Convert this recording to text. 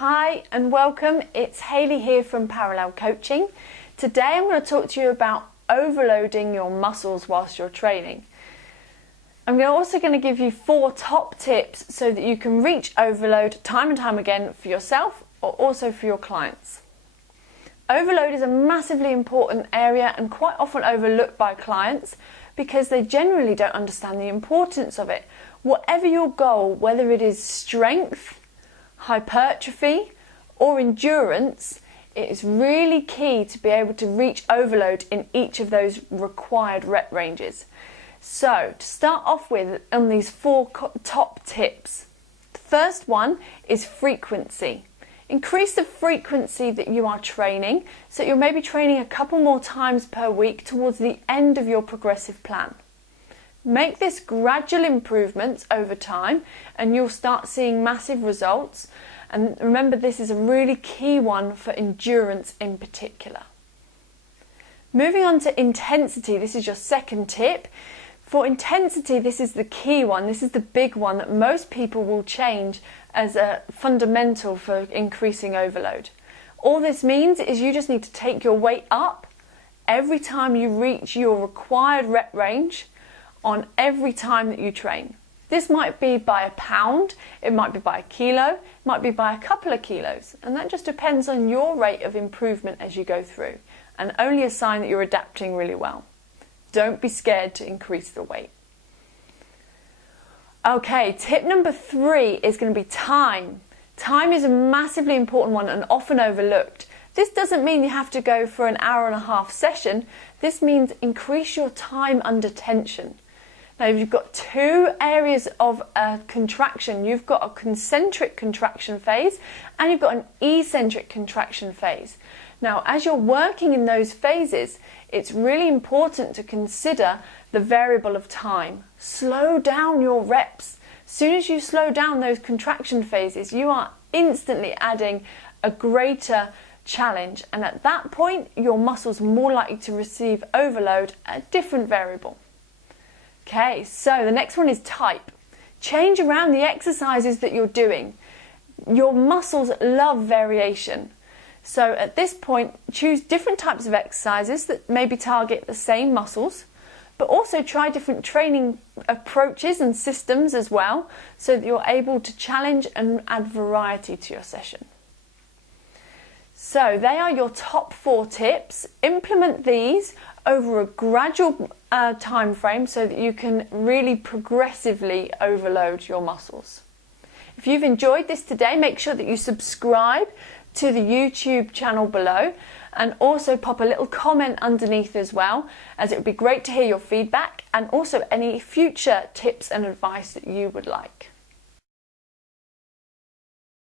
Hi and welcome, it's Hayley here from Parallel Coaching. Today I'm going to talk to you about overloading your muscles whilst you're training. I'm also going to give you 4 top tips so that you can reach overload time and time again for yourself or also for your clients. Overload is a massively important area and quite often overlooked by clients because they generally don't understand the importance of it. Whatever your goal, whether it is strength, hypertrophy or endurance, it is really key to be able to reach overload in each of those required rep ranges. So to start off with on these 4 top tips, the first one is frequency. Increase the frequency that you are training so that you're maybe training a couple more times per week towards the end of your progressive plan. Make this gradual improvements over time and you'll start seeing massive results. And remember, this is a really key one for endurance in particular. Moving on to intensity, this is your second tip. For intensity, this is the key one. This is the big one that most people will change as a fundamental for increasing overload. All this means is you just need to take your weight up every time you reach your required rep range on every time that you train. This might be by a pound, it might be by a kilo, it might be by a couple of kilos, and that just depends on your rate of improvement as you go through, and only a sign that you're adapting really well. Don't be scared to increase the weight. Okay, tip number 3 is going to be time. Time is a massively important one and often overlooked. This doesn't mean you have to go for an hour and a half session. This means increase your time under tension. Now you've got 2 areas of contraction. You've got a concentric contraction phase and you've got an eccentric contraction phase. Now as you're working in those phases, it's really important to consider the variable of time. Slow down your reps. As soon as you slow down those contraction phases, you are instantly adding a greater challenge, and at that point your muscles are more likely to receive overload at a different variable. Okay, so the next one is type. Change around the exercises that you're doing. Your muscles love variation. So at this point, choose different types of exercises that maybe target the same muscles, but also try different training approaches and systems as well, so that you're able to challenge and add variety to your session. So they are your top 4 tips. Implement these over a gradual time frame so that you can really progressively overload your muscles. If you've enjoyed this today, make sure that you subscribe to the YouTube channel below and also pop a little comment underneath as well, as it would be great to hear your feedback and also any future tips and advice that you would like.